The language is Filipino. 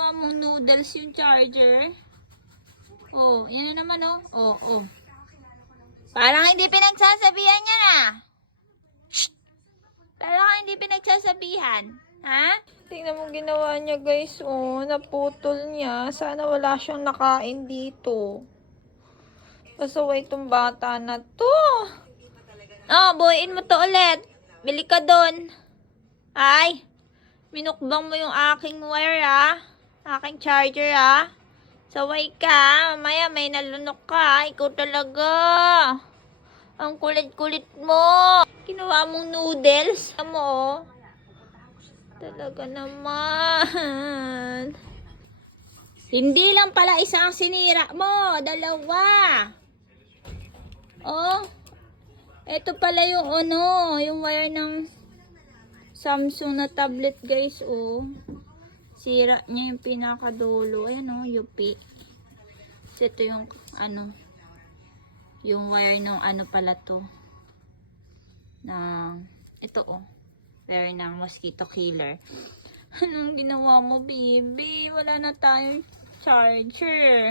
Ginawa mong noodles yung charger. Oh, yan na naman oh. Oh, oh. Parang hindi pinagsasabihan yan ah. Shh! Parang hindi pinagsasabihan. Ha? Tingnan mo ginawa niya guys. Oh, naputol niya. Sana wala siyang nakain dito. Pasaway itong bata na to. Oh, buuin mo to ulit. Bili ka doon. Ay, minukbang mo yung aking wire ah. Aking charger ah. Saway ka. Mamaya may nalunok ka. Ikaw talaga. Ang kulit-kulit mo. Ginawa mong noodles. Alam mo oh. Talaga naman. Hindi lang pala isang sinira mo. Dalawa. Oh. Ito pala yung ano. Yung wire ng Samsung na tablet guys oh. Sira niya yung pinakadulo. Ayan o, UP. So, ito yung, ano, yung wire ng ano pala to. Ng, ito o. Wire ng mosquito killer. Anong ginawa mo, baby? Wala na tayong charger.